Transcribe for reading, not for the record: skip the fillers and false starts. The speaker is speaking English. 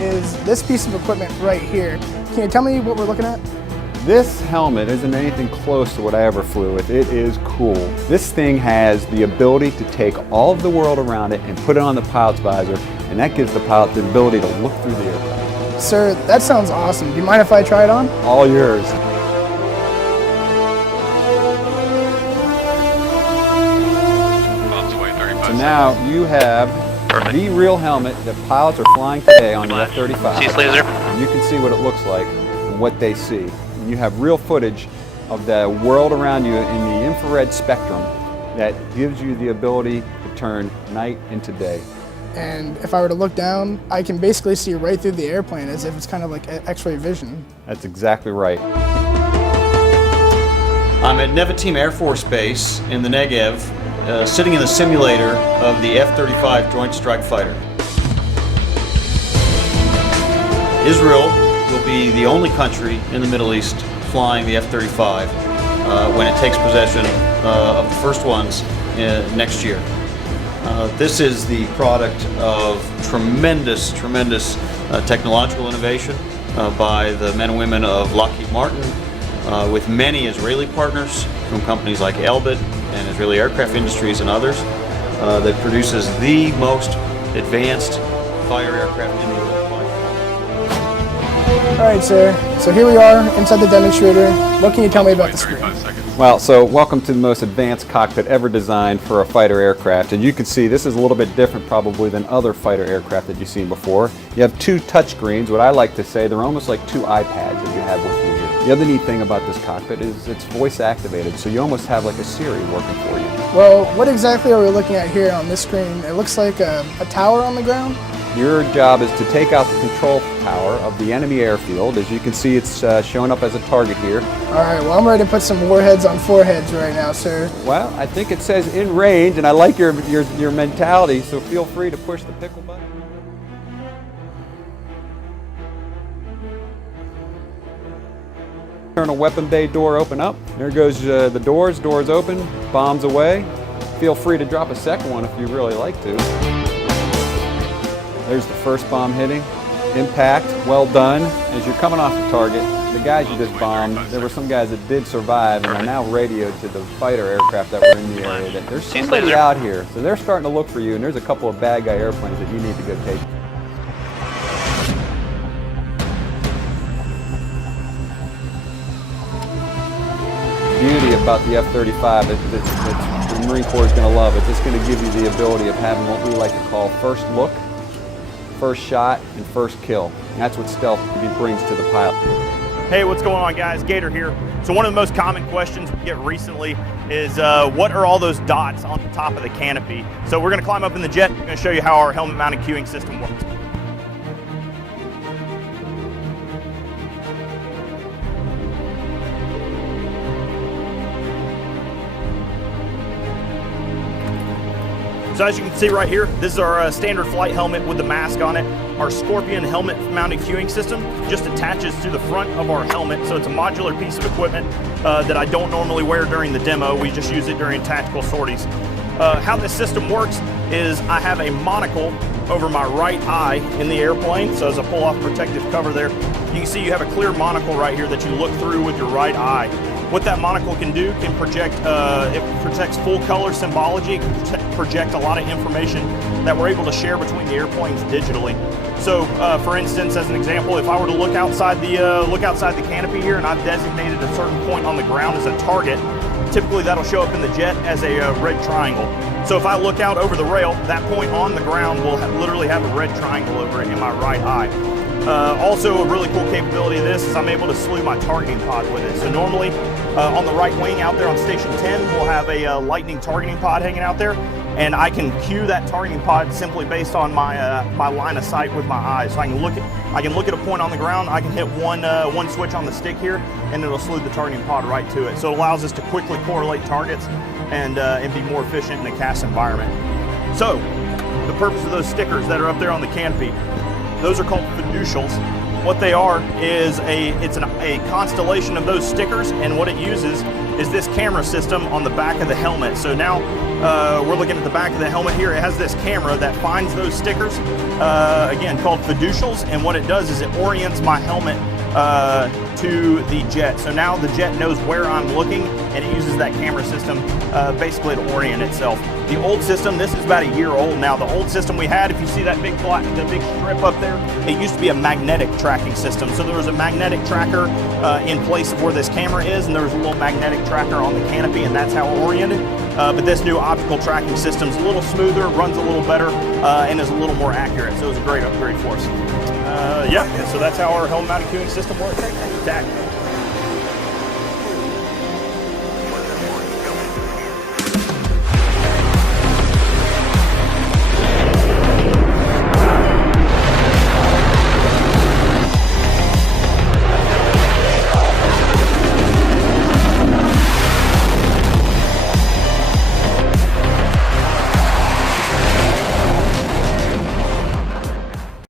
is this piece of equipment right here. Can you tell me what we're looking at? This helmet isn't anything close to what I ever flew with. It is cool. This thing has the ability to take all of the world around it and put it on the pilot's visor, and that gives the pilot the ability to look through the aircraft. Sir, that sounds awesome. Do you mind if I try it on? All yours. So now you have the real helmet that pilots are flying today on your F-35. You can see what it looks like and what they see. You have real footage of the world around you in the infrared spectrum that gives you the ability to turn night into day. And if I were to look down, I can basically see right through the airplane as if it's kind of like X-ray vision. That's exactly right. I'm at Nevatim Air Force Base in the Negev, sitting in the simulator of the F-35 Joint Strike Fighter. Israel will be the only country in the Middle East flying the F-35 when it takes possession of the first ones next year. This is the product of tremendous technological innovation by the men and women of Lockheed Martin, with many Israeli partners from companies like Elbit and Israeli Aircraft Industries and others, that produces the most advanced fighter aircraft in the world. All right, sir. So here we are inside the demonstrator. What can you tell me about the screen? Well, so welcome to the most advanced cockpit ever designed for a fighter aircraft. And you can see this is a little bit different probably than other fighter aircraft that you've seen before. You have two touch screens. What I like to say, they're almost like two iPads that you have with you here. The other neat thing about this cockpit is it's voice activated, so you almost have like a Siri working for you. Well, what exactly are we looking at here on this screen? It looks like a tower on the ground. Your job is to take out the control tower of the enemy airfield. As you can see, it's showing up as a target here. All right, well, I'm ready to put some warheads on foreheads right now, sir. Well, I think it says in range, and I like your mentality, so feel free to push the pickle button. Turn a weapon bay door open up. There goes the doors open, bombs away. Feel free to drop a second one if you really like to. There's the first bomb hitting. Impact, well done. As you're coming off the target, the guys you just bombed, there were some guys that did survive and are now radioed to the fighter aircraft that were in the area that there's somebody out here. So they're starting to look for you, and there's a couple of bad guy airplanes that you need to go take. Beauty about the F-35 that the Marine Corps is going to love. It's going to give you the ability of having what we like to call first look, first shot, and first kill. And that's what stealth brings to the pilot. Hey, what's going on, guys? Gator here. So one of the most common questions we get recently is what are all those dots on the top of the canopy? So we're going to climb up in the jet. I'm going to show you how our helmet mounted queuing system works. So as you can see right here, this is our standard flight helmet with the mask on it. Our Scorpion helmet mounted queuing system just attaches to the front of our helmet, so it's a modular piece of equipment that I don't normally wear during the demo. We just use it during tactical sorties. How this system works is I have a monocle over my right eye in the airplane, so as I pull off protective cover there, you can see you have a clear monocle right here that you look through with your right eye. What that monocle can do can project, it protects full color symbology, it can project a lot of information that we're able to share between the airplanes digitally. So for instance, as an example, if I were to look outside the canopy here and I've designated a certain point on the ground as a target, typically that'll show up in the jet as a red triangle. So if I look out over the rail, that point on the ground will literally have a red triangle over it in my right eye. Also, a really cool capability of this is I'm able to slew my targeting pod with it. So normally on the right wing out there on Station 10, we'll have a lightning targeting pod hanging out there, and I can cue that targeting pod simply based on my my line of sight with my eyes. So I can look at a point on the ground, I can hit one switch on the stick here, and it'll slew the targeting pod right to it. So it allows us to quickly correlate targets and be more efficient in a CAS environment. So the purpose of those stickers that are up there on the canopy, those are called fiducials. What they are is a constellation of those stickers, and what it uses is this camera system on the back of the helmet. So now we're looking at the back of the helmet here. It has this camera that finds those stickers, again, called fiducials, and what it does is it orients my helmet to the jet. So now the jet knows where I'm looking, and it uses that camera system basically to orient itself. The old system, this is about a year old now. The old system we had, if you see that big strip up there, it used to be a magnetic tracking system. So there was a magnetic tracker in place of where this camera is, and there was a little magnetic tracker on the canopy, and that's how it oriented. But this new optical tracking system is a little smoother, runs a little better, and is a little more accurate. So it was a great upgrade for us. Yeah, so that's how our helmet mounted cueing system works. Tack.